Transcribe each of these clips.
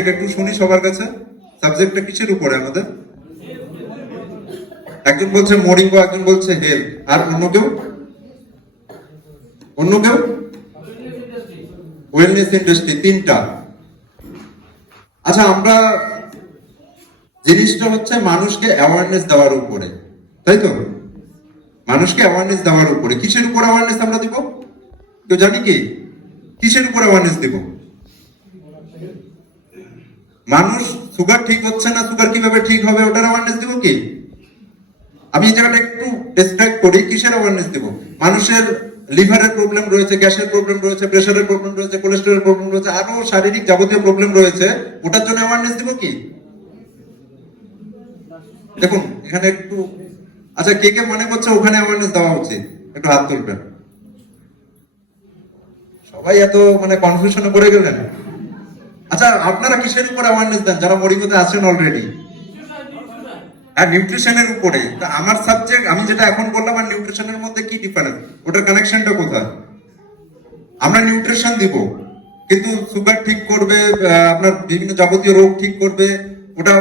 Subject একটু শুনি সবার কাছে। সাবজেক্টটা কিসের উপরে আমাদের? একজন বলছে মরিঙ্গো, একজন বলছে হেলথ, আর অন্য কেউ? অন্য কেউ? ওয়েলনেস ইন্ডাস্ট্রি, তিনটা। আচ্ছা, আমরা জিনিসটা হচ্ছে মানুষকে অ্যাওয়ারনেস দেওয়ার উপরে, তাই তো? মানুষকে অ্যাওয়ারনেস দেওয়ার উপরে। কিসের উপর অ্যাওয়ারনেস আমরা দিব? কেউ জানি কি কিসের উপর অ্যাওয়ারনেস দিব? মানুষ সুগার ঠিক হচ্ছে না, সুগার কিভাবে ঠিক হবে ওটার অ্যাওয়ারনেস দিব কি? আমি এই জায়গাটা একটু ডিসক্রাইব করি, কিসের অ্যাওয়ারনেস দিব? মানুষের লিভারের প্রবলেম রয়েছে, গ্যাসের প্রবলেম রয়েছে, প্রেসারের প্রবলেম রয়েছে, কোলেস্টেরলের প্রবলেম রয়েছে, আরো শারীরিক যাবতীয় প্রবলেম রয়েছে, ওটার জন্য অ্যাওয়ারনেস দিব কি? দেখুন এখানে একটু, আচ্ছা কে কে মনে করছে ওখানে অ্যাওয়ারনেস দেওয়া উচিত? একটু হাত তুলবেন। সবাই এত মানে কনফিউশনে পড়ে গেলেন। আচ্ছা, আপনারা কিসের উপর অ্যাওয়ারনেস দেন যারা মরিঙ্গোতে আছেন অলরেডি? আর নিউট্রিশনের উপরে। তা আমার সাবজেক্ট আমি যেটা এখন বললাম আর নিউট্রিশনের মধ্যে কি ডিফারেন্স? ওটার কানেকশনটা কোথায়? আমরা নিউট্রিশন দিব, কিন্তু সুগার ঠিক করবে, আপনার বিভিন্ন যাবতীয় রোগ ঠিক করবে, ওটা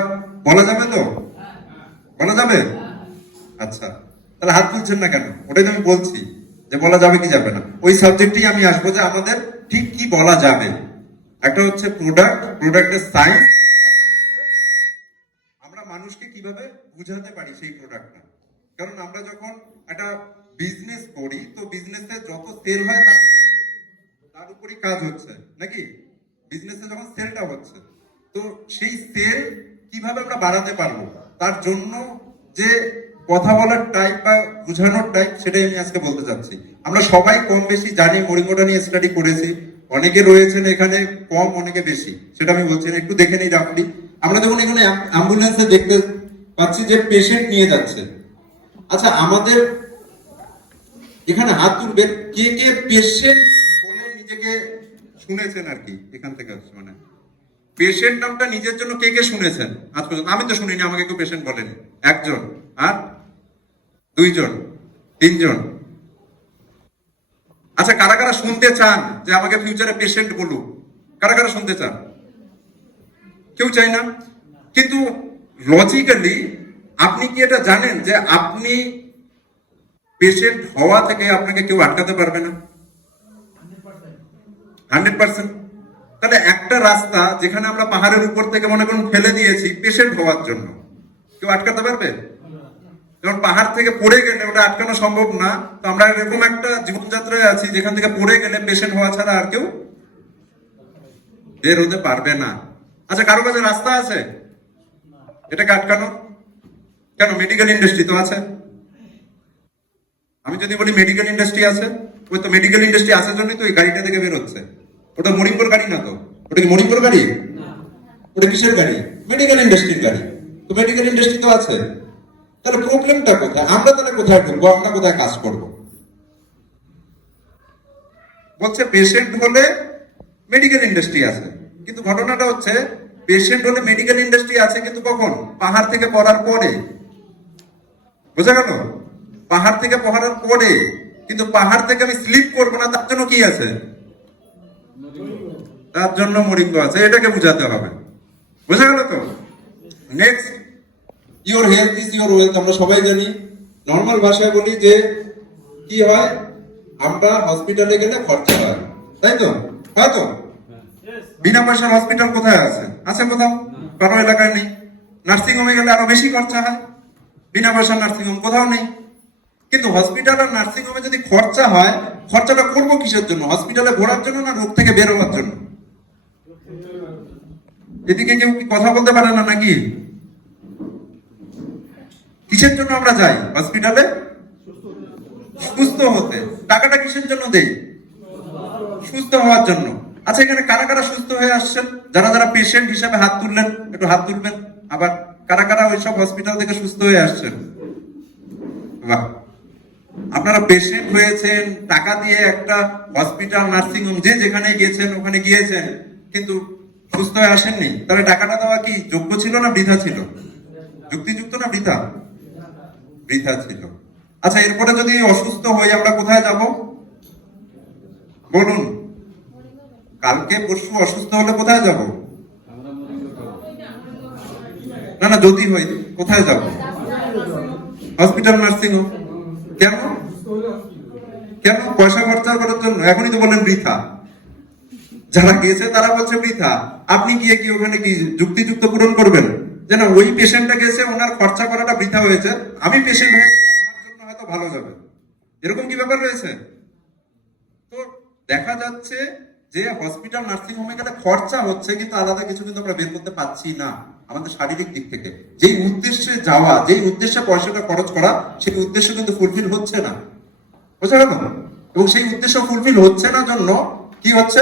বলা যাবে তো? বলা যাবে? আচ্ছা, তাহলে হাত তুলছেন না কেন? ওটাই তো আমি বলছি যে বলা যাবে কি যাবে না। ওই সাবজেক্টেই আমি আসবো যে আমাদের ঠিক কি বলা যাবে। একটা হচ্ছে প্রোডাক্ট, প্রোডাক্টের সাইন্স, একটা হচ্ছে আমরা মানুষকে কিভাবে বুঝাতে পারি সেই প্রোডাক্টটা। কারণ আমরা যখন একটা বিজনেস করি তো বিজনেসে যত সেল হয় তার উপরই কাজ হচ্ছে নাকি? বিজনেসে যখন সেলটা হচ্ছে তো সেই সেল কিভাবে আমরা বাড়াতে পারবো, তার জন্য যে কথা বলার টাইপ বা বোঝানোর টাইপ, সেটাই আমি আজকে বলতে চাচ্ছি। আমরা সবাই কম বেশি জানি, মরিঙ্গোটা নিয়ে স্টাডি করেছি, অনেকে রয়েছেন এখানে কম, অনেকে বেশি, সেটা আমি বলছি না। একটু দেখে নিই রাফলি। আমরা যখন এখানে অ্যাম্বুলেন্সে দেখতে পাচ্ছি যে পেশেন্ট নিয়ে যাচ্ছে। আচ্ছা, আমাদের এখানে হাত তুলবেন কে কে পেশেন্ট বলে নিজেকে শুনেছেন আর কি। এখান থেকে মানে পেশেন্ট নামটা নিজের জন্য কে কে শুনেছেন আজ পর্যন্ত? আমি তো শুনিনি, আমাকে কেউ পেশেন্ট বলেনি। একজন, আর দুইজন, তিনজন। আচ্ছা, কারা কারা শুনতে চান যে আমাকে ফিউচারে পেশেন্ট বলুক? কারা কারা শুনতে চান? কেউ চাই না। কিন্তু লজিক্যালি আপনি কি এটা জানেন যে আপনি পেশেন্ট হওয়া থেকে আপনাকে কেউ আটকাতে পারবে না? 100%। তাহলে একটা রাস্তা যেখানে আমরা পাহাড়ের উপর থেকে মনে করুন ফেলে দিয়েছি পেশেন্ট হওয়ার জন্য, কেউ আটকাতে পারবে? কারণ পাহাড় থেকে পড়ে গেলে ওটা আটকানো সম্ভব না। তো আমরা এরকম একটা জীবনযাত্রায় আছি যেখান থেকে পড়ে গেলে পেশেন্ট হওয়া ছাড়া আর কেউ বের হতে পারবে না। আচ্ছা, কারো কাছে রাস্তা আছে এটাকে আটকানো? কেন? মেডিকেল ইন্ডাস্ট্রি তো আছে। আমি যদি বলি মেডিকেল ইন্ডাস্ট্রি আছে, ওই তো মেডিকেল ইন্ডাস্ট্রি আছে জন্যই তো এই গাড়িটা থেকে বের হচ্ছে। ওটা মরিঙ্গোর গাড়ি না তো? ওটা কি মরিঙ্গোর গাড়ি? ওটা কিসের গাড়ি? মেডিকেল ইন্ডাস্ট্রির গাড়ি। তো মেডিকেল ইন্ডাস্ট্রি তো আছে। তাহলে প্রবলেমটা কোথায়? আমরা তাহলে কোথায় ঢুকবো? আমরা কোথায় কাজ করব? বলছে পেশেন্ট হলে মেডিকেল ইন্ডাস্ট্রি আছে, কিন্তু ঘটনাটা হচ্ছে পেশেন্ট হলে মেডিকেল ইন্ডাস্ট্রি আছে কিন্তু কখন? পাহাড় থেকে পড়ার পরে। বোঝা গেল? পাহাড় থেকে পড়ার পরে। কিন্তু পাহাড় থেকে আমি স্লিপ করবো না, তার জন্য কি আছে? তার জন্য মরিঙ্গো আছে। এটাকে বুঝাতে হবে। বোঝা গেল তো? Next, your health is your wealth. আমরা সবাই জানি, নর্মাল ভাষায় বলি যে কি হয়, আমরা হসপিটালে গেলে খরচা হয়, তাই তো? হয়তো বিনা পয়সার হসপিটাল কোথায় আছে? আছে কোথাও? কারো এলাকায় নেই। নার্সিং হোমে গেলে আরো বেশি খরচা হয়, বিনা পয়সার নার্সিং হোম কোথাও নেই। কিন্তু হসপিটাল আর নার্সিং হোমে যদি খরচা হয়, খরচাটা করবো কিসের জন্য? হসপিটালে ঘোরার জন্য না রোগ থেকে বের হওয়ার জন্য? এদিকে কেউ কি কথা বলতে পারে না নাকি? কিসের জন্য আমরা যাই হসপিটালে? সুস্থ হতে। টাকাটা কিসের জন্য দেই? সুস্থ হওয়ার জন্য। আচ্ছা, এখানে কারা কারা সুস্থ হয়ে আসছেন? যারা যারা পেশেন্ট হিসাবে হাত তুললেন, একটু হাত তুলবেন। আবার কারা কারা ওইসব হসপিটাল থেকে সুস্থ হয়ে আসছেন? বাহ, আপনারা পেশেন্ট হয়েছেন, টাকা দিয়ে একটা হসপিটাল, নার্সিং হোম, যে যেখানে গিয়েছেন ওখানে গিয়েছেন, কিন্তু সুস্থ হয়ে আসেননি। তাহলে টাকাটা দেওয়া কি যোগ্য ছিল না বৃথা ছিল? যুক্তিযুক্ত না বৃথা? বৃথা ছিল। আচ্ছা, এরপরে যদি অসুস্থ হই আমরা কোথায় যাব বলুন? কালকে পরশু অসুস্থ হলে কোথায় যাব? না না, যদি হই কোথায় যাব? Hospital, nursing home. কেন? কেন? পয়সা খরচা করার জন্য? এখনই তো বললেন বৃথা। যারা গেছে তারা বলছে বৃথা, আপনি গিয়ে কি ওখানে কি যুক্তিযুক্ত পূরণ করবেন যে না ওই পেশেন্টটা গেছে, ওনার খরচা করাটা বৃথা হয়েছে, আমি পেশেন্ট হয়ে গেলে আমার জন্য হয়তো ভালো যাবে, এরকম কি ব্যাপার রয়েছে? তো দেখা যাচ্ছে যে হসপিটাল, নার্সিং হোমে গেলে খরচা হচ্ছে, কিন্তু আলাদা কিছু কিন্তু আমরা বের করতে পারছি না আমাদের শারীরিক দিক থেকে। যেই উদ্দেশ্যে যাওয়া, যেই উদ্দেশ্যে পয়সাটা খরচ করা, সেই উদ্দেশ্য কিন্তু ফুলফিল হচ্ছে না। বোঝা গেল? এবং সেই উদ্দেশ্য ফুলফিল হচ্ছে না জন্য কি হচ্ছে,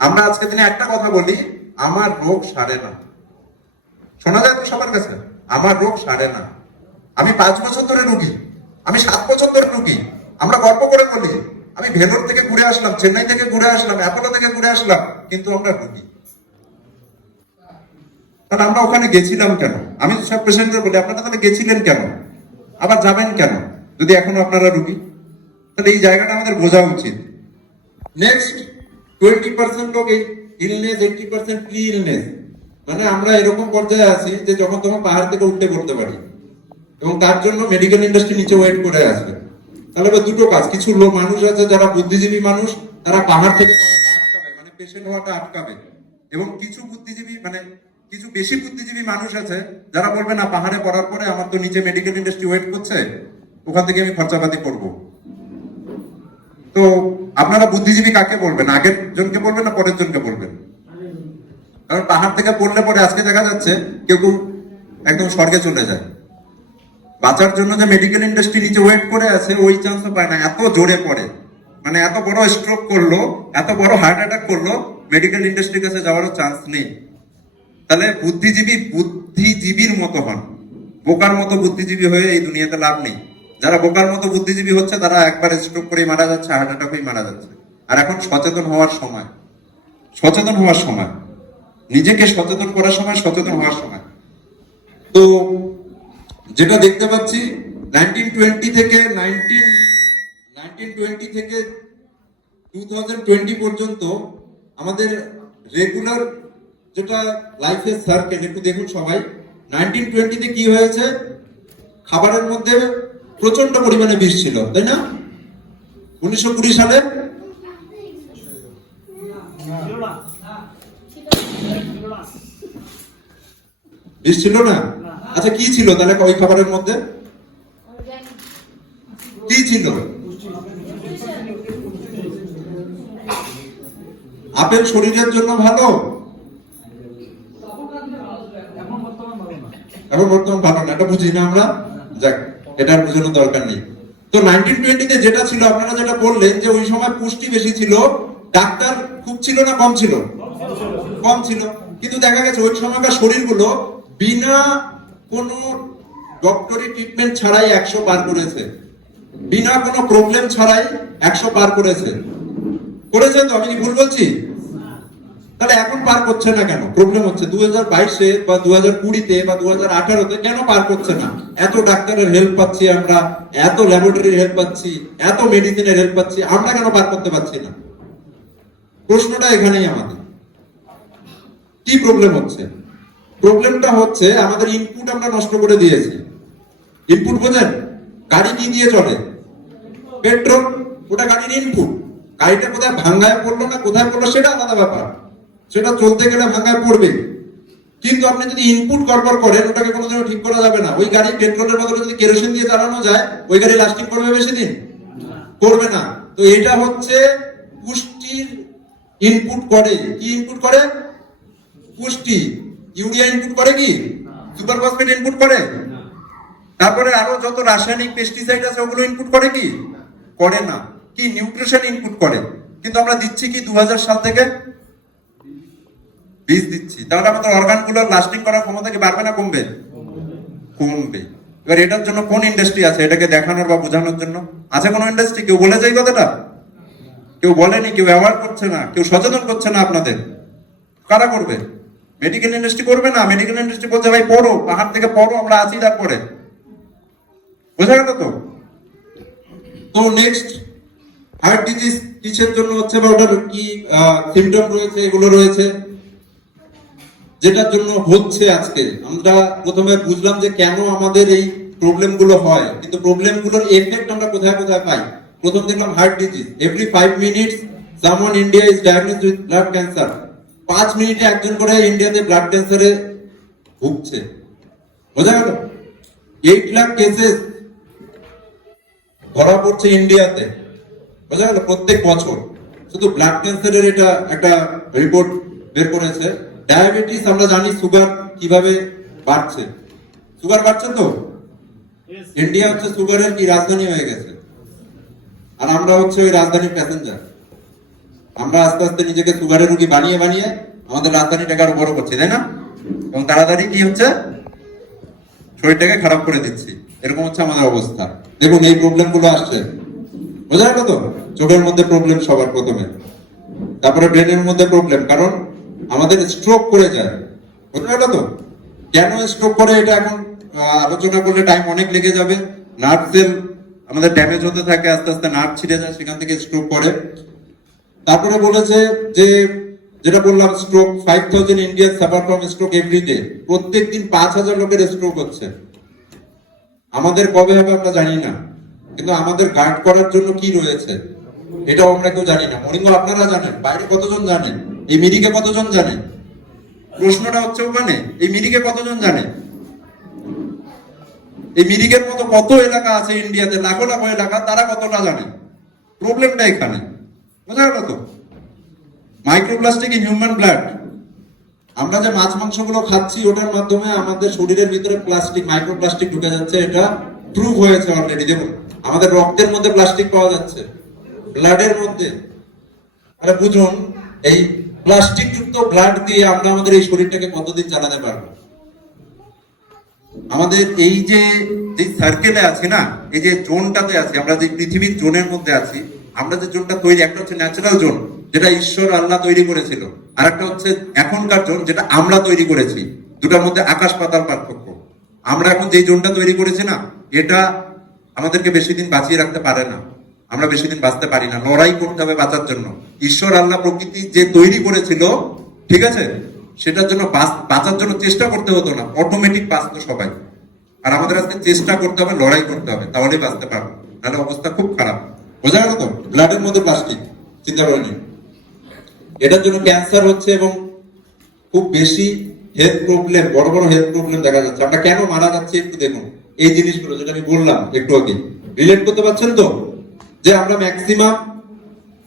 আমরা আজকে দিনে একটা কথা বলি, আমার রোগ সারে না। শোনা যায় তো সবার কাছে, আমার রোগ সারে না। আমি 5 বছর ধরে রুগী, আমি 7 বছর ধরে রুগী। আমরা গল্প করে বলি আমি ভেলোর থেকে ঘুরে আসলাম, চেন্নাই থেকে ঘুরে আসলাম, অ্যাপোলো থেকে ঘুরে আসলাম, কিন্তু আমরা রুগী। তাহলে আমরা ওখানে গেছিলাম কেন? আমি সব পেশেন্টদের বলি আপনারা তাহলে গেছিলেন কেন, আবার যাবেন কেন যদি এখনো আপনারা রুগী? তাহলে এই জায়গাটা আমাদের বোঝা উচিত। নেক্সট, 20% লোক ইলনেস, 80% প্রি ইলনেস। মানে আমরা এরকম পর্যায়ে আছি যে যখন তখন পাহাড় থেকে উঠতে করতে পারি, এবং তার জন্য মেডিকেল ইন্ডাস্ট্রি নিচে ওয়েট করে আছে। তাহলে দুটো কাজ, কিছু লোক মানুষ আছে যারা বুদ্ধিজীবী মানুষ, তারা পাহাড় থেকে পড়াটা আটকাবে, মানে পেশেন্ট হওয়াটা আটকাবে। এবং কিছু বুদ্ধিজীবী, মানে কিছু বেশি বুদ্ধিজীবী মানুষ আছে যারা বলবে না পাহাড়ে পড়ার পরে আমার তো নিচে মেডিকেল ইন্ডাস্ট্রি ওয়েট করছে, ওখান থেকে আমি খরচাপাতি করবো। তো আপনারা বুদ্ধিজীবী কাকে বলবেন? আগের জনকে বলবেন না পরের জনকে বলবেন? কারণ পাহাড় থেকে পড়লে পরে আজকে দেখা যাচ্ছে কেউ কেউ একদম স্বর্গে চলে যায়। বাঁচার জন্য যে মেডিকেল ইন্ডাস্ট্রি নিচে ওয়েট করে আছে, ওই চান্সও পায় না, এত জোরে পড়ে। মানে এত বড় স্ট্রোক করলো, এত বড় হার্ট অ্যাটাক করলো, মেডিকেল ইন্ডাস্ট্রির কাছে যাওয়ারও চান্স নেই। তাহলে বুদ্ধিজীবীর মতো হন, বোকার মতো বুদ্ধিজীবী হয়ে এই দুনিয়াতে লাভ নেই। যারা বোকার মতো বুদ্ধিজীবী হচ্ছে তারা একবার স্ট্রোক করে মারা যাচ্ছে, হার্ট অ্যাটাক হয়ে মারা যাচ্ছে। আর এখন সচেতন হওয়ার সময়, সচেতন হওয়ার সময়, নিজেকে সচেতন করার সময়, সচেতন হওয়ার সময়। তো যেটা দেখতে পাচ্ছি 1920 থেকে 2020 পর্যন্ত আমাদের রেগুলার যেটা লাইফের সার্কেল, একটু দেখুন সবাই। 1920 কি হয়েছে? খাবারের মধ্যে প্রচন্ড পরিমাণে বিষ ছিল, তাই না? 1920 সালে বিষ ছিল না? আচ্ছা, কি ছিল তাহলে ওই খাবারের মধ্যে? কি ছিল? আপেল শরীরের জন্য ভালো, এখন বর্তমান ভালো না, এটা বুঝি না আমরা। যাক, এটার বোঝানোর দরকার নেই। তো 1920 যেটা ছিল, আপনারা যেটা বললেন যে ওই সময় পুষ্টি বেশি ছিল, ডাক্তার খুব ছিল না কম ছিল? কম ছিল। কিন্তু দেখা গেছে ওই সময়কার শরীরগুলো বিনা কোনো ডক্টরি ট্রিটমেন্ট ছাড়াই 100 পার করেছে, বিনা কোনো প্রবলেম ছাড়াই 100 পার করেছে। করেছে তো? আমি কি ভুল বলছি? তাহলে এখন পার করছে না কেন? প্রবলেম হচ্ছে 2022-এ বা 2020-তে বা 2018-তে কেন পার করছে না? এত ডাক্তারের হেল্প পাচ্ছি আমরা, এত ল্যাবরেটরির হেল্প পাচ্ছি, এত মেডিসিনের হেল্প পাচ্ছি, আমরা কেন পার করতে পারছি না? প্রশ্নটা এখানেই আমাদের। কি প্রবলেম হচ্ছে? প্রবলেমটা হচ্ছে আমাদের ইনপুট আমরা নষ্ট করে দিয়েছি। ইনপুট বোঝেন? গাড়ি কি দিয়ে চলে? পেট্রোল, ওটা গাড়ির ইনপুট। গাড়িটা কোথায় ভাঙ্গায় পড়লো না কোথায় পড়লো সেটা আলাদা ব্যাপার, সেটা চলতে গেলে ভাঙ্গায় পড়বে। কিন্তু আপনি যদি ইনপুট গড়বড় করেন, ওটাকে কোনোদিনও ঠিক করা যাবে না। ওই গাড়ি পেট্রোলের বদলে যদি কেরোসিন দিয়ে চালানো যায়, ওই গাড়ি লাস্টিং করবে বেশি দিন? করবে না। তো এটা হচ্ছে পুষ্টির ইনপুট করে। কি ইনপুট করে? পুষ্টি। ইউরিয়া ইনপুট করে কি? সুপার ফসফেট ইনপুট করে? তারপরে আরো যত রাসায়নিক পেস্টিসাইড আছে ওগুলো ইনপুট করে কি? করে না। কি নিউট্রিশন ইনপুট করে। কিন্তু আমরা দিচ্ছি কি 2000 সাল থেকে? বীজ দিচ্ছি। তাহলে আমাদের অর্গানগুলো লাস্টিং করার ক্ষমতা কি বাড়বে না কমবে? কমবে। এবার এটার জন্য কোন ইন্ডাস্ট্রি আছে এটাকে দেখানোর বা বোঝানোর জন্য? আছে কোন ইন্ডাস্ট্রি? কেউ বলে যায় কথাটা? কেউ বলেনি, কেউ অ্যাওয়ার্ড করছে না, কেউ সচেতন করছে না আপনাদের। কারা করবে? মেডিকেল ইন্ডাস্ট্রি করবে না। মেডিকেল ইন্ডাস্ট্রি বলছে ভাই পড়ো, পাহাড় থেকে পড়ো, আমরা আছি তারপরে। বোঝা গেল তো? তো নেক্সট, হার্ট ডিজিজ কিসের জন্য হচ্ছে বা ওটার কি সিমটম রয়েছে, এগুলো রয়েছে। যেটার জন্য হচ্ছে আজকে আমরা প্রথমে বুঝলাম যে কেন আমাদের এই প্রবলেম গুলো হয়, কিন্তু প্রবলেম গুলোর এফেক্ট আমরা কোথায় কোথায় পাই। প্রথম দেখলাম heart disease, every 5 minutes someone India is ডায়াগনোজড with blood cancer. 5 মিনিটে একজন করে ইন্ডিয়াতে ব্লাড ক্যান্সারে ভুগছে, বোঝা গেল। 8 লাখ কেসেস ধরা পড়ছে ইন্ডিয়াতে, বোঝা গেল, প্রত্যেক বছর। শুধু ব্লাড ক্যান্সারের এটা একটা রিপোর্ট বের করেছে। ডায়াবেটিস আমরা জানি, সুগার কিভাবে বাড়ছে, সুগার বাড়ছে তো। ইন্ডিয়া হচ্ছে সুগারের কি রাজধানী হয়ে গেছে, আর আমরা হচ্ছে ওই রাজধানীর প্যাসেঞ্জার। আমরা আস্তে আস্তে নিজেকে সুগারের রুগী বানিয়ে বানিয়ে আমাদের রাজধানীটাকে আরো বড় করছি, তাই না? এবং তাড়াতাড়ি কি হচ্ছে, শরীরটাকে খারাপ করে দিচ্ছি। এরকম হচ্ছে আমাদের অবস্থা। দেখুন এই প্রবলেম গুলো আসছে, বোঝা গেল তো। চোখের মধ্যে প্রবলেম সবার প্রথমে, তারপরে ব্রেনের মধ্যে প্রবলেম, কারণ আমাদের স্ট্রোক করে যায়, বোঝা গেল তো। কেন স্ট্রোক করে এটা এখন আলোচনা করলে টাইম অনেক লেগে যাবে। নার্ভ সেল আমাদের ড্যামেজ হতে থাকে, আস্তে আস্তে নার্ভ ছিঁড়ে যায়, সেখান থেকে স্ট্রোক করে। তারপরে বলেছে যে যেটা বললাম, stroke 5000 Indian suffer from stroke every day. প্রত্যেক দিন 5000 লোকের স্ট্রোক হচ্ছে। আমাদের কবে হবে আমরা জানি না, কিন্তু আমাদের গার্ড করার জন্য কি রয়েছে এটাও আমরা কেউ জানি না। মরিঙ্গ আপনারা জানেন, বাইরে কতজন জানেন, এই মিরিকে কতজন জানে? প্রশ্নটা হচ্ছে ওখানে, এই মিরিকে কতজন জানে? এই মিরিকের মতো কত এলাকা আছে ইন্ডিয়াতে, লাখো লাখো এলাকা, তারা কতটা জানে? প্রবলেমটা এখানে, বোঝা গেল তো। মাইক্রোপ্লাস্টিক ইন হিউম্যান ব্লাড, আমরা যে মাছ মাংস গুলো খাচ্ছি ওটার মাধ্যমে আমাদের শরীরের ভিতরে প্লাস্টিক, মাইক্রোপ্লাস্টিক ঢুকে যাচ্ছে। এটা প্রুভ হয়েছে অলরেডি। দেখুন আমাদের রক্তের মধ্যে প্লাস্টিক পাওয়া যাচ্ছে, ব্লাডের মধ্যে। আরে বুঝুন, এই প্লাস্টিক যুক্ত ব্লাড দিয়ে আমরা আমাদের এই শরীরটাকে কতদিন চালাতে পারবো? আমাদের এই যে সার্কেলে আছে না, এই যে জোনটাতে আছি আমরা, যে পৃথিবীর জোনের মধ্যে আছি, আমরা যে জোনটা তৈরি, একটা হচ্ছে ন্যাচারাল জোন যেটা ঈশ্বর আল্লাহ তৈরি করেছিল, আর একটা হচ্ছে এখনকার জোন যেটা আমরা তৈরি করেছি। দুটার মধ্যে আকাশ পাতাল পার্থক্য। আমরা এখন যে জোনটা তৈরি করেছি না, এটা আমাদেরকে বেশি দিন বাঁচিয়ে রাখতে পারে না। আমরা বেশি দিন বাঁচতে পারি না, লড়াই করতে হবে বাঁচার জন্য। ঈশ্বর আল্লাহ প্রকৃতি যে তৈরি করেছিল, ঠিক আছে, সেটার জন্য বাঁচার জন্য চেষ্টা করতে হতো না, অটোমেটিক বাঁচতো সবাই। আর আমাদের আজকে চেষ্টা করতে হবে, লড়াই করতে হবে, তাহলেই বাঁচতে পারবো, নাহলে অবস্থা খুব খারাপ। বোঝা গেল তো। ব্লাডের মধ্যে প্লাস্টিক, চিন্তা করে নিন। এটার জন্য ক্যান্সার হচ্ছে এবং খুব বেশি হেলথ প্রবলেম, বড় বড় হেলথ প্রবলেম দেখা যাচ্ছে। আমরা কেন মারা যাচ্ছি একটু দেখুন। এই জিনিসগুলো যেটা আমি বললাম একটু আগে, রিলেট করতে পারছেন তো? যে আমরা ম্যাক্সিমাম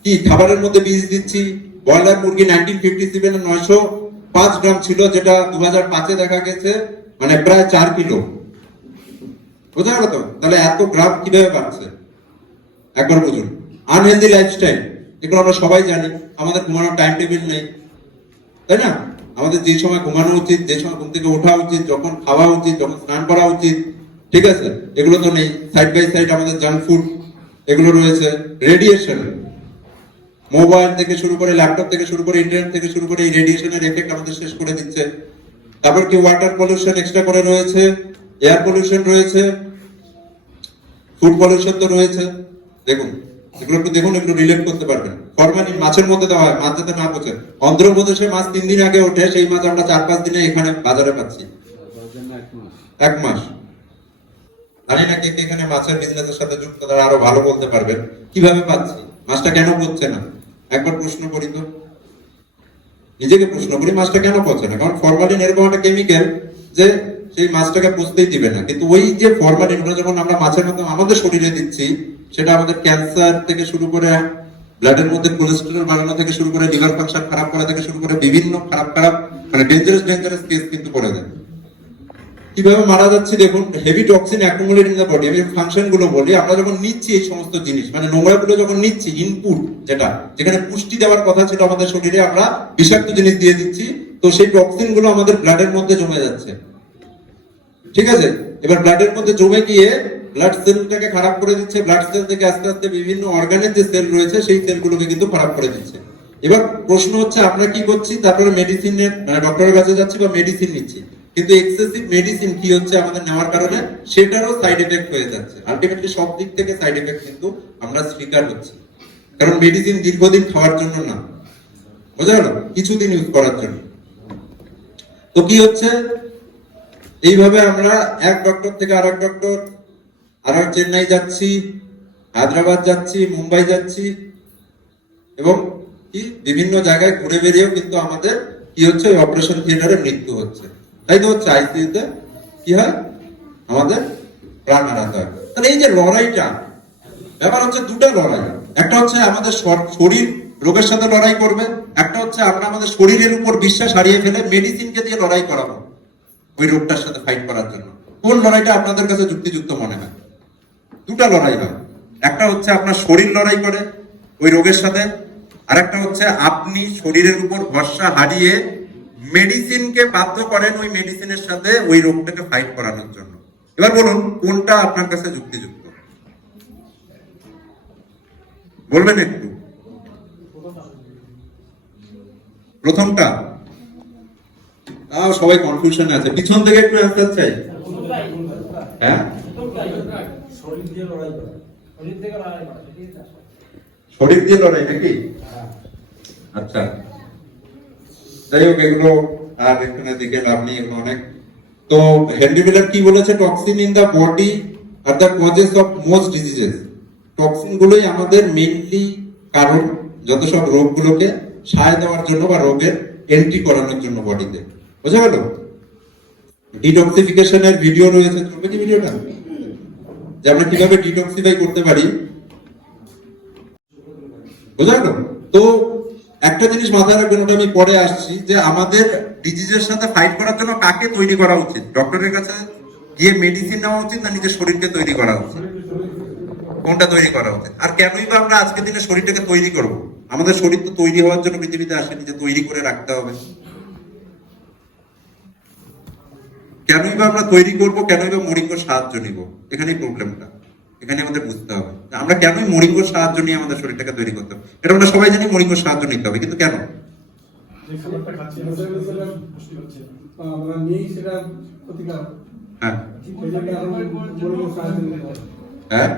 কি খাবারের মধ্যে বীজ দিচ্ছি। ব্রয়লার মুরগি 1957 এ 905 গ্রাম ছিল, যেটা 2005-এ দেখা গেছে মানে প্রায় 4 কিলো। বোঝা গেল তো। তাহলে এত গ্রাম কিভাবে বাড়ছে একবার বুঝুন। আনহেলদি লাইফস্টাইল, এগুলো আমরা সবাই জানি। আমাদের ঘুমানোর টাইম টেবিল নেই, তাই না? আমাদের যে সময় ঘুমানো উচিত, যে সময় ঘুম থেকে ওঠা উচিত, যখন খাওয়া উচিত, যখন স্নান করা উচিত, ঠিক আছে, এগুলো তো নেই। সাইড বাই সাইড আমাদের জাঙ্ক ফুড এগুলো রয়েছে। রেডিয়েশন, মোবাইল থেকে শুরু করে, ল্যাপটপ থেকে শুরু করে, ইন্টারনেট থেকে শুরু করে, এই রেডিয়েশনের এফেক্ট আমাদের শেষ করে দিচ্ছে। তারপর কি ওয়াটার পলিউশন এক্সট্রা করে রয়েছে, এয়ার পলিউশন রয়েছে, ফুড পলিউশন তো রয়েছে। দেখুন এগুলো একটু দেখুন, একটু রিলেট করতে পারবেন। ফরমালিন মাছের মধ্যে দেওয়া হয়, মাছ যাতে না পচে। অন্ধ্রপ্রদেশে মাছ 3 দিন আগে ওঠে, সেই মাছ আমরা 4-5 দিনে এখানে বাজারে পাচ্ছি। 1 মাস। জানি না কে কে এখানে মাছের বিজনেসের সাথে যুক্ত, তারা আরো ভালো বলতে পারবেন কিভাবে পাচ্ছি, মাছটা কেন পচছে না। একবার প্রশ্ন করি তো, নিজেকে প্রশ্ন করি, মাছটা কেন পচে না? কারণ ফরমালিন এরকম একটা কেমিক্যাল যে সেই মাছটাকে পচতেই দিবে না। কিন্তু ওই যে ফরমালিনটা যখন আমরা মাছের মাধ্যমে আমাদের শরীরে দিচ্ছি, সেটা আমাদের ক্যান্সার থেকে শুরু করে, ব্লাডের মধ্যে কোলেস্টেরল বাড়ানো থেকে শুরু করে, লিভার ফাংশন খারাপ করা থেকে শুরু করে, বিভিন্ন খারাপ মানে ডেঞ্জারাস কেস কিন্তু করে দেয়। কিভাবে মারা যাচ্ছে দেখুন। Heavy toxin accumulate in the body. আমি ফাংশন গুলো বলি, আমরা যখন নিচ্ছি এই সমস্ত জিনিস, মানে নোংরা গুলো যখন নিচ্ছি, ইনপুট যেটা, যেখানে পুষ্টি দেওয়ার কথা ছিল আমাদের শরীরে, আমরা বিষাক্ত জিনিস দিয়ে দিচ্ছি। তো সেই টক্সিন গুলো আমাদের ব্লাডের মধ্যে জমে যাচ্ছে, ঠিক আছে। এবার ব্লাডের মধ্যে জমে গিয়ে ব্লাড সেলটাকে খারাপ করে দিচ্ছে। ব্লাড সেল থেকে আস্তে আস্তে বিভিন্ন অর্গানের যে সেল রয়েছে, সেই সেলগুলোকে কিন্তু খারাপ করে দিচ্ছে। এবার প্রশ্ন হচ্ছে আমরা কি করছি, তারপরে মেডিসিনের ডক্টরের কাছে যাচ্ছি বা মেডিসিন নিচ্ছি, কিন্তু এক্সেসিভ মেডিসিন কি হচ্ছে আমাদের নেওয়ার কারণে, সেটারও সাইড এফেক্ট হয়ে যাচ্ছে। আলটিমেটলি সব দিক থেকে সাইড এফেক্ট কিন্তু আমরা স্বীকার হচ্ছি, কারণ মেডিসিন দীর্ঘদিন খাওয়ার জন্য না, বোঝা গেল, কিছুদিন ইউজ করার জন্য। তো কি হচ্ছে, এইভাবে আমরা এক ডক্টর থেকে আরেক ডক্টর, আর চেন্নাই যাচ্ছি, হায়দ্রাবাদ যাচ্ছি, মুম্বাই যাচ্ছি, এবং কি বিভিন্ন জায়গায় ঘুরে বেরিয়েও কিন্তু আমাদের কি হচ্ছে, ওই অপারেশন থিয়েটারে মৃত্যু হচ্ছে। তাই তো হচ্ছে, আইসিইউতে কি হয়, আমাদের প্রাণ হারাতে হয়। তাহলে এই যে লড়াইটা, ব্যাপার হচ্ছে দুটো লড়াই। একটা হচ্ছে আমাদের শরীর রোগের সাথে লড়াই করবে, একটা হচ্ছে আমরা আমাদের শরীরের উপর বিশ্বাস হারিয়ে ফেলে মেডিসিনকে দিয়ে লড়াই করাবো ওই রোগটার সাথে ফাইট করার জন্য। কোন লড়াইটা আপনাদের কাছে যুক্তিযুক্ত মনে হয়? দুটা লড়াই হয়, একটা হচ্ছে আপনার শরীর লড়াই করে ওই রোগের সাথে, আর একটা হচ্ছে আপনি শরীরের উপর ভরসা হারিয়ে মেডিসিনকে বাধ্য করেন ওই মেডিসিনের সাথে ওই রোগটাকে ফাইট করানোর জন্য। এবার বলুন কোনটা আপনার কাছে যুক্তিযুক্ত, বলবেন একটু। প্রথমটা? সবাই কনফিউশনে আছে, পিছন থেকে একটু অ্যান্সার চাই। হ্যাঁ, শরীর দিয়ে লড়াই নাকি? আচ্ছা, যাই হোক, এগুলো আর এখানে দেখে লাভ নেই, এগুলো অনেক। তো হেনরি মিলার কি বলেছে, toxin in the body are the causes of most diseases. Toxin গুলোই আমাদের মেইনলি কারণ, যত সব রোগগুলোকে সায় দেওয়ার জন্য বা রোগের এন্ট্রি করানোর জন্য বডিতে। বোঝা গেল? ডিটক্সিফিকেশনের ভিডিও রয়েছে, চলবে কি ভিডিওটা, যে আমরা কিভাবে ডিটক্সিফাই করতে পারি। বোঝা গেল? তো একটা জিনিস মাথায় রাখবেন, ওটা আমি পরে আসছি, যে আমাদের ডিজিজের সাথে ফাইট করার জন্য কাকে তৈরি করা উচিত? ডক্টরের কাছে গিয়ে মেডিসিন নেওয়া উচিত, না নিজের শরীরকে তৈরি করা উচিত? কোনটা তৈরি করা উচিত? আর কেনই বা আমরা আজকের দিনে শরীরটাকে তৈরি করব? আমাদের শরীর তো তৈরি হওয়ার জন্য পৃথিবীতে আসেনি যে তৈরি করে রাখতে হবে। কেনই বা আমরা তৈরি করব, কেনই বা মরিঙ্গোর সাহায্য নিব? এখানেই প্রবলেমটা, এখানে আমাদের বুঝতে হবে আমরা কেনই মরিঙ্গোর সাহায্য নিয়ে আমাদের শরীরটাকে তৈরি করতে হবে। এটা আমরা সবাই জানি মরিঙ্গোর সাহায্য নিতে হবে, কিন্তু কেন? হ্যাঁ, হ্যাঁ,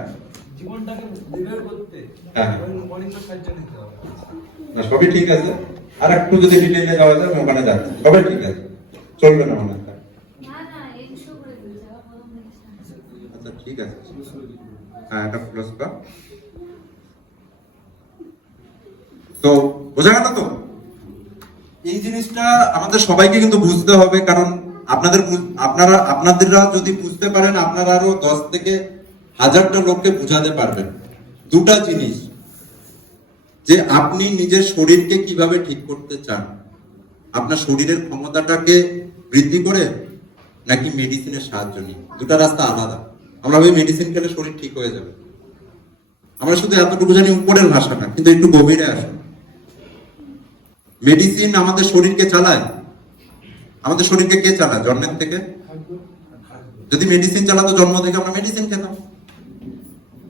সবই ঠিক আছে, আর একটু যদি ডিটেইলে যাওয়া যায় ওখানে যাচ্ছে, সবাই ঠিক আছে, চলবে না মনে হয়। আচ্ছা ঠিক আছে, হ্যাঁ, এটা প্লাস বা। তো বোঝা গেল তো? এই জিনিসটা আমাদের সবাইকে কিন্তু বুঝতে হবে, কারণ আপনারা যদি বুঝতে পারেন, আপনারা আরো 10 থেকে 1000টা লোককে বুঝাতে পারবেন দুটা জিনিস, যে আপনি নিজের শরীরকে কিভাবে ঠিক করতে চান। আপনার শরীরের ক্ষমতাটাকে বৃদ্ধি করে, নাকি মেডিসিনের সাহায্য নিয়ে। দুটা রাস্তা আলাদা। আমরা ওই মেডিসিন খেলে শরীর ঠিক হয়ে যাবে, আমরা শুধু এতটুকু জানি উপরের ভাষাটা, কিন্তু একটু গভীরে আসুন। মেডিসিন আমাদের শরীরকে চালায়। আমাদের শরীরকে কে চালায় জন্মের থেকে? যদি মেডিসিন চালাতো জন্ম থেকে আমরা মেডিসিন খেতাম,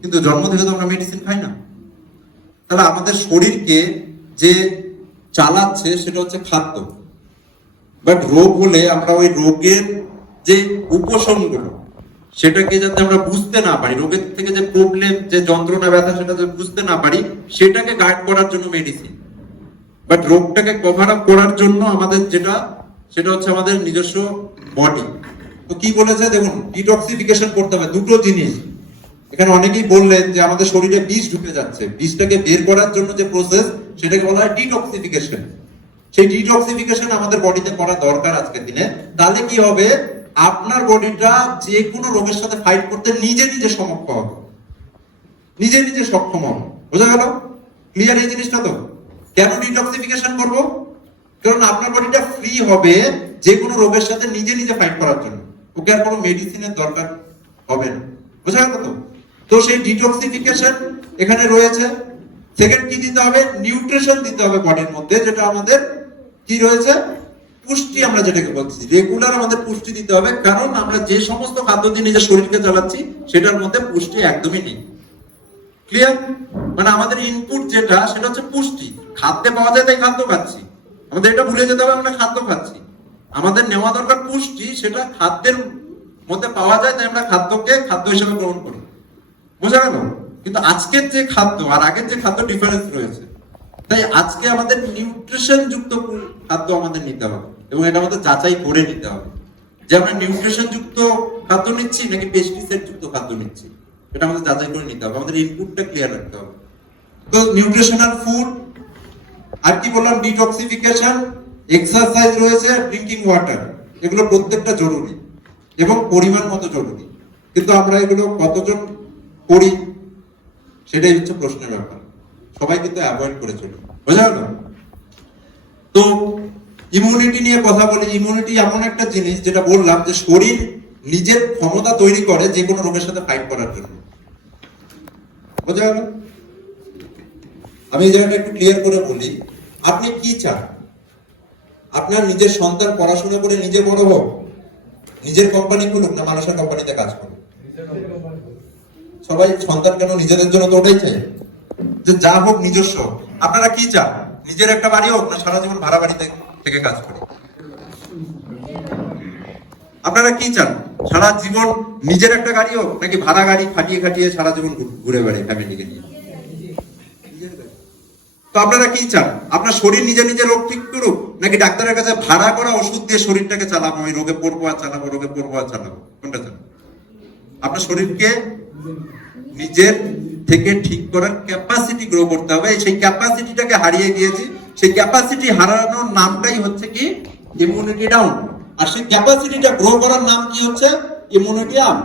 কিন্তু জন্ম থেকে তো আমরা মেডিসিন খাই না। তাহলে আমাদের শরীরকে যে চালাচ্ছে সেটা হচ্ছে খাদ্য। বাট রোগ হলে আমরা ওই রোগের যে উপশমগুলো, সেটাকে যাতে আমরা বুঝতে না পারি, রোগের থেকে যে প্রবলেম, যে যন্ত্রণা, ব্যথা, সেটা যাতে বুঝতে না পারি, সেটাকে গাইড করার জন্য মেডিসিন। বাট রোগটাকে কভার আপ করার জন্য আমাদের যেটা, সেটা হচ্ছে আমাদের নিজস্ব বডি। তো কি বলেছে দেখুন, ডিটক্সিফিকেশন করতে হবে। দুটো জিনিস এখানে অনেকেই বললেন যে আমাদের শরীরে বিষ ঢুকে যাচ্ছে, বিষটাকে বের করার জন্য যে প্রসেস, সেটাকে বলা হয় ডিটক্সিফিকেশন। সেই ডিটক্সিফিকেশন আমাদের বডিতে করা দরকার আজকের দিনে। তাহলে কি হবে, আপনার বডিটা যে কোনো রোগের সাথে ফাইট করতে নিজে নিজে সমক্ষ হবে, নিজে নিজে সক্ষম হবে। বোঝা গেল? ক্লিয়ার এই জিনিসটা তো? কেন ডিটক্সিফিকেশন করব? কারণ আপনার বডিটা ফ্রি হবে যে কোনো রোগের সাথে নিজে নিজে ফাইট করার জন্য, ওকে আর কোনো মেডিসিনের দরকার হবে না। বোঝা গেল তো? তো সেই ডিটক্সিফিকেশন এখানে রয়েছে। সেকেন্ড কি দিতে হবে? নিউট্রিশন দিতে হবে বডির মধ্যে, যেটা আমাদের কি রয়েছে, পুষ্টি আমরা যেটাকে বলছি, রেগুলার আমাদের পুষ্টি দিতে হবে। কারণ আমরা যে সমস্ত খাদ্য দিয়ে নিজের শরীরকে চালাচ্ছি, সেটার মধ্যে পুষ্টি একদমই নেই। ক্লিয়ার? মানে আমাদের ইনপুট যেটা, সেটা হচ্ছে পুষ্টি। খাদ্যে পাওয়া যায় তাই খাদ্য খাচ্ছি, আমাদের এটা ভুলে যেতে হবে আমরা খাদ্য খাচ্ছি। আমাদের নেওয়া দরকার পুষ্টি, সেটা খাদ্যের মধ্যে পাওয়া যায় তাই আমরা খাদ্যকে খাদ্য হিসেবে গ্রহণ করি। বোঝা গেল? কিন্তু আজকের যে খাদ্য আর আগের যে খাদ্য ডিফারেন্স রয়েছে। তাই আজকে আমাদের নিউট্রিশন যুক্ত খাদ্য আমাদের নিতে হবে। এবং এটা আমাদের যাচাই করে নিতে হবে যে আমরা নিউট্রিশন যুক্ত খাদ্য নিচ্ছি নাকি পেস্টিসাইড যুক্ত খাদ্য নিচ্ছি, এটা আমাদের যাচাই করে নিতে হবে, আমাদের ইনপুটটা ক্লিয়ার রাখতে হবে। তো নিউট্রিশনাল ফুড, আর কি বললাম, ডিটক্সিফিকেশন, এক্সারসাইজ রয়েছে, ড্রিঙ্কিং ওয়াটার, এগুলো প্রত্যেকটা জরুরি এবং পরিমাণ মতো জরুরি, কিন্তু আমরা এগুলো কতজন করি সেটাই হচ্ছে প্রশ্নের ব্যাপার। সবাই কিন্তু অ্যাভয়েড করে চলি, বোঝা গেল? তো ইমিউনিটি নিয়ে কথা বলি। ইমিউনিটি এমন একটা জিনিস যেটা বললাম যে শরীর নিজের ক্ষমতা তৈরি করে যে কোনো রোগের সাথে ফাইট করার জন্য, বোঝা গেল? আমি এই জায়গাটা একটু ক্লিয়ার করে বলি, আপনি কি চান? আপনার নিজের সন্তান পড়াশোনা করে নিজে বড় হোক, নিজের কোম্পানি খুলুক, না মানুষের কোম্পানিতে কাজ করুক? সবাই সন্তান কেন নিজেদের জন্য তো ওটাই চাই যে যা হোক নিজস্ব। আপনারা কি চান? নিজের একটা বাড়ি হোক, না সারা জীবন ভাড়া বাড়িতে থেকে কাজ করি? আপনারা কি চান? সারা জীবন নিজের একটা গাড়ি হোক, নাকি ভাড়া গাড়ি খাটিয়ে খাটিয়ে সারা জীবন ঘুরে বেড়াই ফ্যামিলিকে নিয়ে? তো আপনারা কি চান? আপনার শরীর নিজে নিজে রোগ ঠিক করুক, নাকি ডাক্তারের কাছে ভাড়া করা ওষুধ দিয়ে শরীরটাকে চালাবো, ওই রোগে পড়বো আর চালাবো, রোগে পড়বো আর চালাবো? কোনটা চান? আপনার শরীরকে নিজের থেকে ঠিক করার ক্যাপাসিটি গ্রো করতে হবে। সেই ক্যাপাসিটিটাকে হারিয়ে গিয়েছি, সেই ক্যাপাসিটি হারানোর নামটাই হচ্ছে কি ইমিউনিটি ডাউন, আর সেই ক্যাপাসিটিটা গ্রো করার নাম কি হচ্ছে ইমিউনিটি আপ।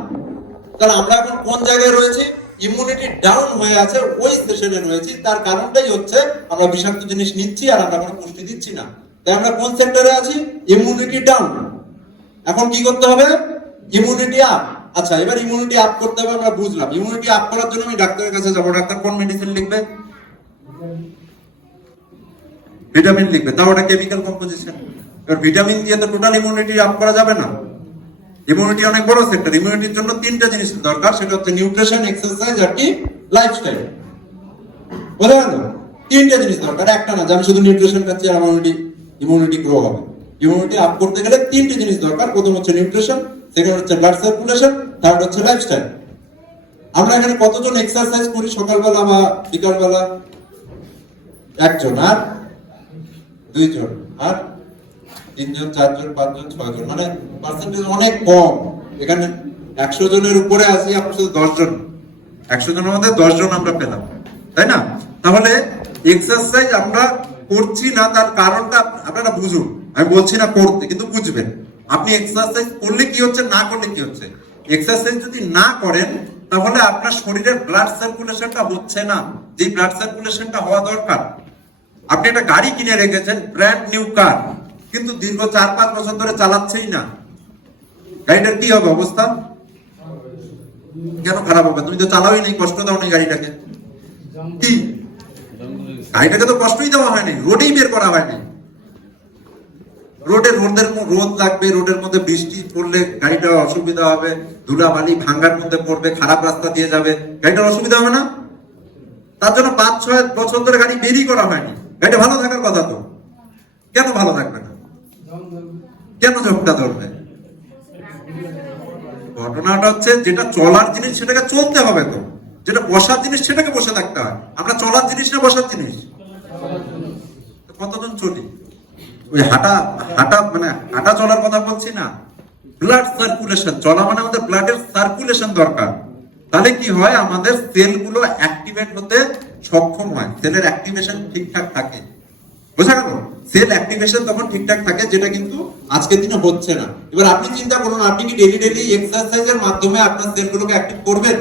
তাহলে আমরা এখন কোন জায়গায় রয়েছি? ইমিউনিটি ডাউন হয়ে আছে, ওই সেশনে রয়েছি। তার কারণটাই হচ্ছে আমরা বিষাক্ত জিনিস নিচ্ছি আর আমরা কোনো পুষ্টি দিচ্ছি না। তাই আমরা কোন সেক্টরে আছি? Immunity down. এখন কি করতে হবে? Immunity up. আচ্ছা, এবার ইমিউনিটি আপ করতে হবে, আমরা বুঝলাম। ইমিউনিটি আপ করার জন্য আমি ডাক্তারের কাছে যাবো, ডাক্তার কোন মেডিসিন লিখবে? ভিটামিন লিখবে, তাও ওটা কেমিক্যাল কম্পোজিশন। এবার ভিটামিন দিয়ে তো টোটাল ইমিউনিটি আপ করা যাবে না। ইমিউনিটি অনেক বড় সেক্টর। ইমিউনিটির জন্য তিনটা জিনিস দরকার, সেটা হচ্ছে নিউট্রিশন, এক্সারসাইজ আর কি লাইফস্টাইল। বোঝা গেল? তিনটা জিনিস দরকার, একটা না যে আমি শুধু নিউট্রিশন খাচ্ছি আর ইমিউনিটি গ্রো হবে। ইমিউনিটি আপ করতে গেলে তিনটে জিনিস দরকার। প্রথম হচ্ছে নিউট্রিশন, সেকেন্ড হচ্ছে ব্লাড সার্কুলেশন, থার্ড হচ্ছে লাইফস্টাইল। আমরা এখানে কতজন এক্সারসাইজ করি সকালবেলা বা বিকালবেলা? একজন, আর দুইজন, আর তিনজন, চারজন, পাঁচজন, ছয়জন, মানে পার্সেন্টেজ অনেক কম। এখানে 100 জনের উপরে আছি, আপনি শুধু 10 জন, 100 জনের মধ্যে 10 জন আমরা পেলাম, তাই না? তাহলে এক্সারসাইজ আমরা করছি না, তার কারণটা আপনারা বুঝুন। আমি বলছি না করতে, কিন্তু বুঝবেন। আপনি এক্সারসাইজ করলে কি হচ্ছে, না করলে কি হচ্ছে। এক্সারসাইজ যদি না করেন তাহলে আপনার শরীরের ব্লাড সার্কুলেশনটা হচ্ছে না, যে ব্লাড সার্কুলেশনটা হওয়া দরকার। আপনি একটা গাড়ি কিনে রেখেছেন, ব্র্যান্ড নিউ কার, কিন্তু দীর্ঘ 4-5 বছর ধরে চালাচ্ছেই না, গাড়িটার কি হবে অবস্থা? কেন খারাপ হবে? তুমি তো চালাওই নেই, কষ্ট দাও নেই গাড়িটাকে। কি গাড়িটাকে তো কষ্টই দেওয়া হয়নি, রোডেই বের করা হয়নি। রোদের রোদ লাগবে, রোডের মধ্যে বৃষ্টি পড়লে গাড়িটা অসুবিধা হবে, ধুলা বালি ভাঙ্গার মধ্যে পড়বে, খারাপ রাস্তা দিয়ে যাবে, গাড়িটার অসুবিধা হবে না? তার জন্য 5-6 বছর ধরে গাড়ি বেরই করা হয়নি। গাড়িটা ভালো থাকার কথা তো, কেন ভালো থাকবে না? কেন ঝোঁকটা ধরবে? ঘটনাটা হচ্ছে যেটা চলার জিনিস সেটাকে চলতে হবে, তো যেটা বসার জিনিস সেটাকে বসে থাকতে হয়। আমরা চলার জিনিস না বসার জিনিস? কতজন চলি? ওই হাঁটা মানে হাঁটা চলার কথা বলছি না, ব্লাড সার্কুলেশন। চলা মানে আমাদের ব্লাডের সার্কুলেশন দরকার। তাহলে কি হয়, আমাদের সেলগুলো অ্যাক্টিভেট হতে সক্ষম হয়, সেলের অ্যাক্টিভেশন ঠিকঠাক থাকে। বোঝা গেল? সেল অ্যাক্টিভেশন তখন ঠিকঠাক থাকে, যেটা কিন্তু আজকের দিনে হচ্ছে না। এবার আপনি চিন্তা করুন, আপনি কি ডেলি এক্সারসাইজের মাধ্যমে আপনার সেলগুলোকে অ্যাক্টিভ করবেন?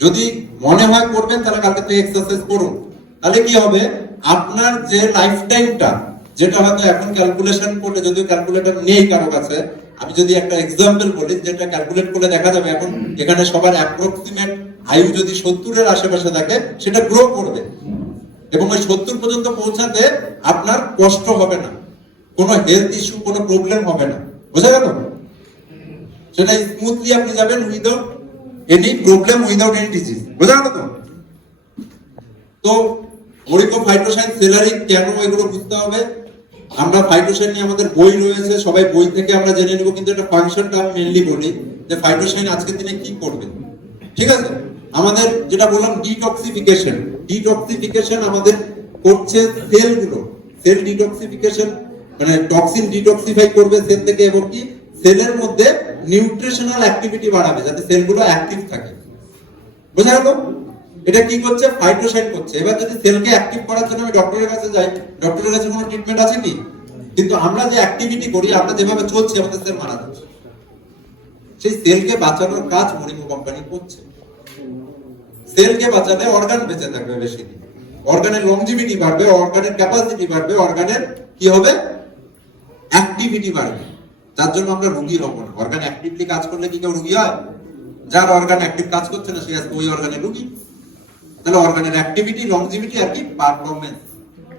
যদি মনে হয় করবেন, তাহলে কালকে থেকে এক্সারসাইজ করুন। তাহলে কি হবে, আপনার যে লাইফ টাইমটা, যেটা হয়তো এখন ক্যালকুলেশন করলে, যদিও ক্যালকুলেটর নেই কারো কাছে, আমি যদি একটা এক্সাম্পল বলি, যেটা ক্যালকুলেট করলে দেখা যাবে এখন এখানে সবার অ্যাপ্রক্সিমেট আয়ু যদি 70-এর আশেপাশে থাকে, সেটা গ্রো করবে এবং ওই 70 পর্যন্ত পৌঁছাতে আপনার কষ্ট হবে না, কোনো হেলথ ইস্যু, কোনো প্রবলেম হবে না। বোঝা গেল? সেটা স্মুথলি আপনি যাবেন without any problem, without any disease. বোঝা গেল তো? তো ফাইটোসাইন, সেলারিন কেন, এগুলো বুঝতে হবে। আমরা ফাইটোসাইন নিয়ে আমাদের বই রয়েছে, সবাই বই থেকে আমরা জেনে নেব, কিন্তু এটা ফাংশনটা আমি মেইনলি বলি যে ফাইটোসাইন আজকের দিনে কি করবে। ঠিক আছে? আমাদের যেটা বললাম ডিটক্সিফিকেশন আমাদের করছে সেলগুলো। সেল ডিটক্সিফিকেশন মানে টক্সিন ডিটক্সিফাই করবে সেল থেকে, এবং কি সেলের মধ্যে নিউট্রিশনাল অ্যাক্টিভিটি বাড়াবে যাতে সেলগুলো অ্যাক্টিভ থাকে। বোঝা গেল? এটা কি করছে? ফাইটোসাইন করছে। এবার যদি সেলকে অ্যাক্টিভ করার জন্য আমি ডক্টরের কাছে যাই, ডক্টরের কাছে কোনো ট্রিটমেন্ট আছে কি? কিন্তু আমরা যে অ্যাক্টিভিটি করি, আমরা যেভাবে চলছি, আমাদের সেল মারা যাচ্ছে। সেই সেলকে বাঁচানোর কাজ মরিঙ্গো কোম্পানি করছে। সেলকে বাঁচালে অর্গান বেঁচে থাকবে বেশি দিন, অর্গানের লংজিভিটি বাড়বে, অর্গানের ক্যাপাসিটি বাড়বে, অর্গানের কি হবে? অ্যাক্টিভিটি বাড়বে। যার জন্য আমরা রোগী হব না। অর্গান অ্যাক্টিভলি কাজ করলে কি কেউ রোগী হয়? যার অর্গান অ্যাক্টিভ কাজ করছে না, সে আজকে ওই অর্গানের রোগী। তাহলে অর্গানের অ্যাক্টিভিটি, লংজিভিটি আর কি পারফরম্যান্স,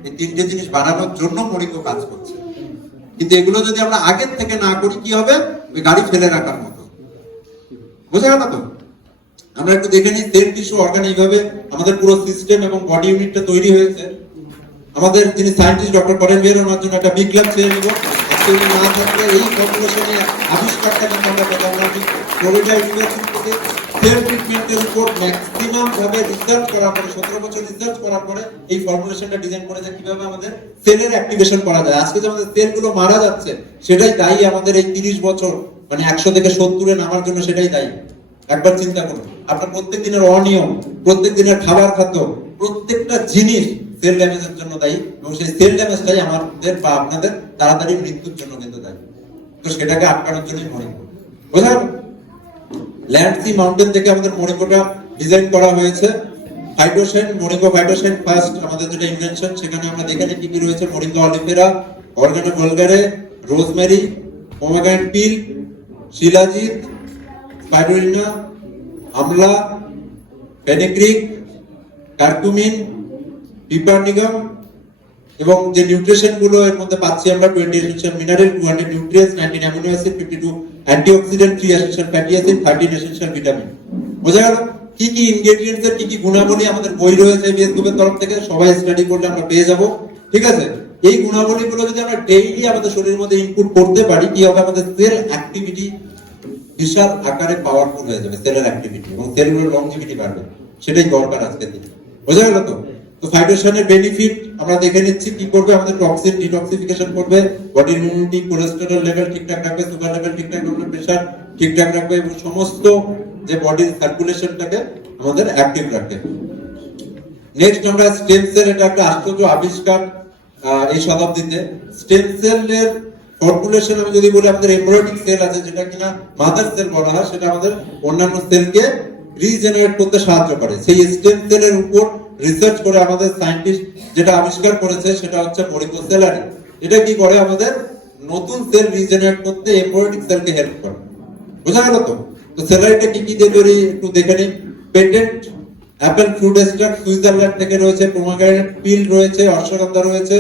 এই তিনটে জিনিস বাড়ানোর জন্য মরিঙ্গো কাজ করছে। কিন্তু এগুলো যদি আমরা আগের থেকে না করি, কি হবে? ওই গাড়ি ফেলে রাখার মতো। বোঝা গেল তো? আমরা একটু দেখে নিই সেল, টিস্যু, অর্গান এইভাবে আমাদের পুরো সিস্টেম এবং বডি ইউনিটটা তৈরি হয়েছে। আমাদের যিনি সায়েন্টিস্ট ডক্টর করেন বের ওনার জন্য একটা বিগ ক্লাব ছেড়ে নিব। আজকে না থাকলে এই ফর্মুলেশনে আবিষ্কারটা কিন্তু আমরা পেতাম না। ফ্লোরিডা ইউনিভার্সিটি থেকে সেল ট্রিটমেন্টের উপর ম্যাক্সিমাম ভাবে রিসার্চ করার পরে, 17 বছর রিসার্চ করার পরে এই ফর্মুলেশনটা ডিজাইন করেছে কিভাবে আমাদের সেলের অ্যাক্টিভেশন করা যায়। আজকে যে আমাদের সেলগুলো মারা যাচ্ছে, সেটাই দায়ী আমাদের এই 30 বছর, মানে 100 থেকে 70-এ নামার জন্য সেটাই দায়ী। একবার চিন্তা করুন, আপনার প্রত্যেক দিনের অনিয়ম, প্রত্যেক দিনের খাবার খাদ্য, প্রত্যেকটা জিনিস সেল ড্যামেজের জন্য দায়ী, এবং সেই সেল ড্যামেজটাই আমাদের বা আপনাদের তাড়াতাড়ি মৃত্যুর জন্য কিন্তু দায়ী। তো সেটাকে আটকানোর জন্যই মরিঙ্গো। বোঝা গেল? ল্যান্ড সি মাউন্টেন থেকে আমাদের মরিঙ্গোটা ডিজাইন করা হয়েছে। ফাইটোসাইন, মরিঙ্গো ফাইটোসাইন ফার্স্ট আমাদের যেটা ইনভেনশন, সেখানে আমরা দেখে নিই কি কি রয়েছে। মরিঙ্গো অলিফেরা, অর্গানো ভলগারে, রোজমেরি, পোমেগ্রানেট পিল, শিলাজিৎ, স্পাইরুলিনা, আমলা, ফেনিগ্রিক, কার্কুমিন, পিপারনিগাম, এবং যে নিউট্রিশন গুলো এর মধ্যে পাচ্ছি আমরা 20 essential mineral, 200 nutrients, 19 amino acid, 52 antioxidant, 3 essential fatty acid, 13 essential vitamin. বোঝা গেল? কি কি ইনগ্রেডিয়েন্টস এর কি কি গুণাবলী আমাদের বই রয়েছে বিএস গ্রুপের তরফ থেকে, সবাই স্টাডি করলে আমরা পেয়ে যাব। ঠিক আছে? এই গুণাবলীগুলো যদি আমরা ডেইলি আমাদের শরীরের মধ্যে ইনপুট করতে পারি, কি হবে? আমাদের সেল অ্যাক্টিভিটি বিশাল আকারে পাওয়ারফুল হয়ে যাবে, সেলের অ্যাক্টিভিটি, এবং সেলগুলোর লংজিভিটি বাড়বে। সেটাই দরকার আজকে দিনে। বোঝা গেল তো? তো ফাইটোসাইনের বেনিফিট আমরা দেখে নিচ্ছি। কি করবে? আমাদের টক্সিন ডিটক্সিফিকেশন করবে, বডির ইমিউনিটি, কোলেস্টেরল লেভেল ঠিকঠাক রাখবে, সুগার লেভেল ঠিকঠাক রাখবে, প্রেসার ঠিকঠাক রাখবে, এবং সমস্ত যে বডির সার্কুলেশনটাকে আমাদের অ্যাক্টিভ রাখবে। নেক্সট আমরা স্টেম সেল, এটা একটা আশ্চর্য আবিষ্কার এই শতাব্দীতে। স্টেম সেলের ফর্মুলেশন আমি যদি বলি, আমাদের এমব্রায়োনিক সেল আছে যেটা কিনা মাদার সেল বলা হয়, সেটা আমাদের অন্যান্য সেলকে রিজেনারেট করতে সাহায্য করে। সেই স্টেম সেলের উপর রিসার্চ করে আমাদের সায়েন্টিস্ট যেটা আবিষ্কার করেছে, সেটা হচ্ছে মরিঙ্গো সেলারি। এটা কি করে? আমাদের নতুন সেল রিজেনারেট করতে এমব্রায়োনিক সেলকে হেল্প করে। বোঝা গেল তো? তো সেলারিটা কি কি দিয়ে তৈরি একটু দেখে নিই। Patent Apple fruit extract Switzerland থেকে রয়েছে, পোমেগ্রানেট পিল রয়েছে, অশ্বগন্ধা রয়েছে,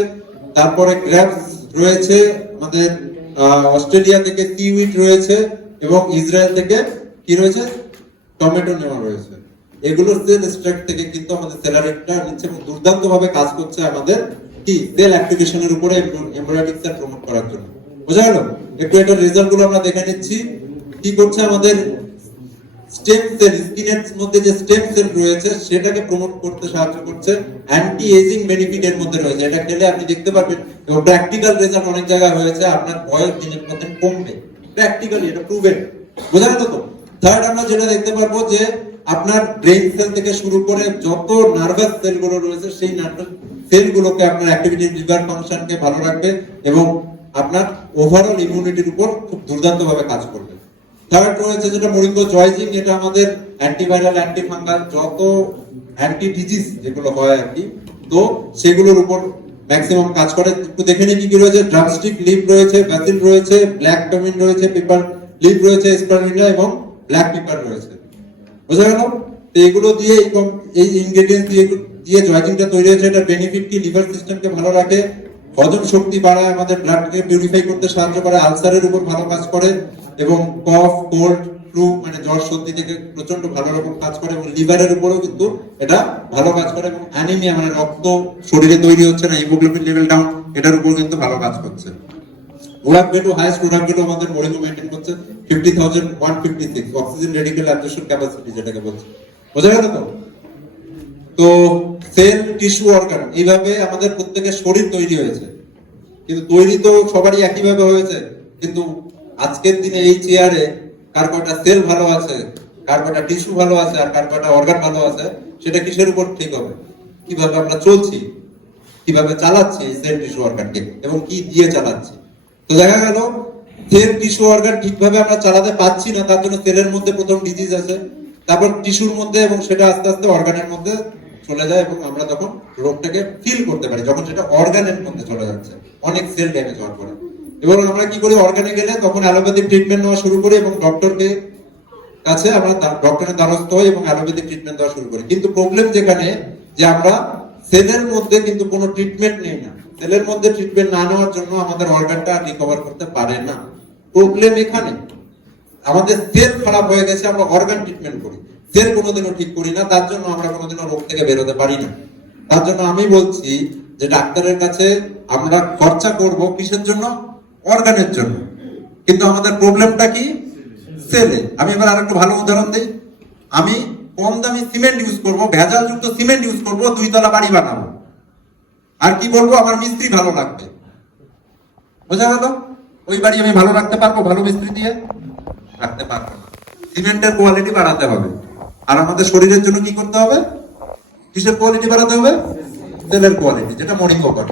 তারপরে গ্রেপস রয়েছে, আমাদের অস্ট্রেলিয়া থেকে কিউইট রয়েছে, এবং ইসরায়েল থেকে কি রয়েছে? টমেটো নেওয়া রয়েছে। এগুলো সেল এক্সট্রাক্ট থেকে কিন্তু আমাদের সেলারিটা নিচ্ছে, এবং দুর্দান্ত ভাবে কাজ করছে আমাদের কি সেল অ্যাক্টিভেশনের উপরে, এমব্রায়োনিক সেল প্রমোট করার জন্য। বোঝা গেল? একটু এটার রেজাল্ট গুলো আমরা দেখে নিচ্ছি। কি করছে? আমাদের স্টেম সেল, স্কিনের মধ্যে যে স্টেম সেল রয়েছে সেটাকে প্রমোট করতে সাহায্য করছে। অ্যান্টি এজিং বেনিফিট এর মধ্যে রয়েছে। এটা খেলে আপনি দেখতে পারবেন, এবং প্র্যাকটিক্যাল রেজাল্ট অনেক জায়গায় হয়েছে, আপনার বয়স দিনের পর দিন কমবে। প্র্যাকটিক্যালি এটা প্রুভেন। বোঝা গেল তো? থার্ড আমরা যেটা দেখতে পারবো যে আপনার ব্রেইন সেল থেকে শুরু করে যত নার্ভাস সেলগুলো রয়েছে, সেই নার্ভাস সেলগুলোকে আপনার অ্যাক্টিভিটি, লিভার ফাংশনকে ভালো রাখবে, এবং আপনার ওভারঅল ইমিউনিটির উপর খুব দুর্দান্ত ভাবে কাজ করবে। থার্ড রয়েছে যেটা মরিঙ্গো জয়জিং, এটা আমাদের অ্যান্টিভাইরাল, অ্যান্টিফাঙ্গাল, যত অ্যান্টি ডিজিজ যেগুলো হয় আর কি, তো সেগুলোর উপর ম্যাক্সিমাম কাজ করে। একটু দেখে নিই কি কি রয়েছে। ড্রামস্টিক লিভ রয়েছে, ব্যাসিল রয়েছে, ব্ল্যাক টমিন রয়েছে, পেপার লিভ রয়েছে, স্পারুলিনা, এবং ব্ল্যাক পেপার রয়েছে। বুঝা গেল? তো এগুলো দিয়ে এই ইনগ্রেডিয়েন্টস দিয়ে জয়জিংটা তৈরি হয়েছে। এটা বেনিফিট কি? লিভার সিস্টেমকে ভালো রাখে, হজম শক্তি বাড়ায়, আমাদের ব্লাডকে পিউরিফাই করতে সাহায্য করে, আলসারের উপর ভালো কাজ করে, এবং কফ, কোল্ড, ফ্লু মানে জ্বর সর্দি থেকে প্রচন্ড ভালো রকম কাজ করে, এবং লিভারের উপরেও কিন্তু এটা ভালো কাজ করে, এবং অ্যানিমিয়া মানে রক্ত শরীরে তৈরি হচ্ছে না, হিমোগ্লোবিন লেভেল ডাউন, এটার উপর কিন্তু ভালো কাজ করছে। Orak value, highest Orak value আমাদের মরিঙ্গো মেইনটেইন করছে 50,156 অক্সিজেন রেডিক্যাল অ্যাবজর্পশন ক্যাপাসিটি যেটাকে বলছে। বোঝা গেল তো? তো সেল, টিস্যু, অর্গান, এইভাবে আমাদের প্রত্যেকের শরীর তৈরি হয়েছে। কিন্তু তৈরি তো সবারই একইভাবে হয়েছে। কিন্তু আজকের দিনে এই চেয়ারে কার কয়টা সেল ভালো আছে, কার কয়টা টিস্যু ভালো আছে, আর কার কয়টা অর্গান ভালো আছে, সেটা কিসের উপর ঠিক হবে? কিভাবে আমরা চলছি, কিভাবে চালাচ্ছি এই সেল টিস্যু অর্গানকে, এবং কি দিয়ে চালাচ্ছি। তো দেখা গেল সেল টিস্যু অর্গান ঠিকভাবে আমরা চালাতে পারছি না, তার জন্য সেলের মধ্যে প্রথম ডিজিজ আছে, তারপর টিস্যুর মধ্যে, এবং সেটা আস্তে আস্তে অর্গানের মধ্যে চলে যায়, এবং আমরা তখন রোগটাকে ফিল করতে পারি যখন সেটা অর্গানের মধ্যে চলে যাচ্ছে অনেক সেল ড্যামেজ হওয়ার পরে। এবং আমরা কি করি, অর্গানে গেলে তখন অ্যালোপ্যাথিক ট্রিটমেন্ট নেওয়া শুরু করি, এবং ডক্টরকে কাছে আমরা ডক্টরের দ্বারস্থ হই এবং অ্যালোপ্যাথিক ট্রিটমেন্ট দেওয়া শুরু করি। কিন্তু প্রবলেম যেখানে, যে আমরা সেলের মধ্যে কিন্তু কোনো ট্রিটমেন্ট নেই না। সেলের মধ্যে ট্রিটমেন্ট না নেওয়ার জন্য আমাদের অর্গানটা রিকভার করতে পারে না। প্রবলেম এখানে, আমাদের সেল খারাপ হয়ে গেছে, আমরা অর্গান ট্রিটমেন্ট করি, সেল কোনোদিনও ঠিক করি না, তার জন্য আমরা কোনোদিনও রোগ থেকে বেরোতে পারি না। তার জন্য আমি বলছি যে ডাক্তারের কাছে আমরা খরচা করব কিসের জন্য? অর্গানের জন্য। কিন্তু আমাদের প্রবলেমটা কি? সেলে। আমি এবার আরেকটু ভালো উদাহরণ দিই। আমি কম দামি সিমেন্ট ইউজ করব, ভেজাল যুক্ত সিমেন্ট ইউজ করব, 2 তলা বাড়ি বানাবো, আর কি বলবো, আমার মিস্ত্রি ভালো লাগবে। বোঝা গেল? ওই বাড়ি আমি ভালো রাখতে পারবো ভালো মিস্ত্রি দিয়ে? রাখতে পারবো না। সিমেন্টের কোয়ালিটি বাড়াতে হবে। আর আমাদের শরীরের জন্য কি করতে হবে? কিসের কোয়ালিটি বাড়াতে হবে? তেলের কোয়ালিটি, যেটা মর্নিং ওয়াক করে।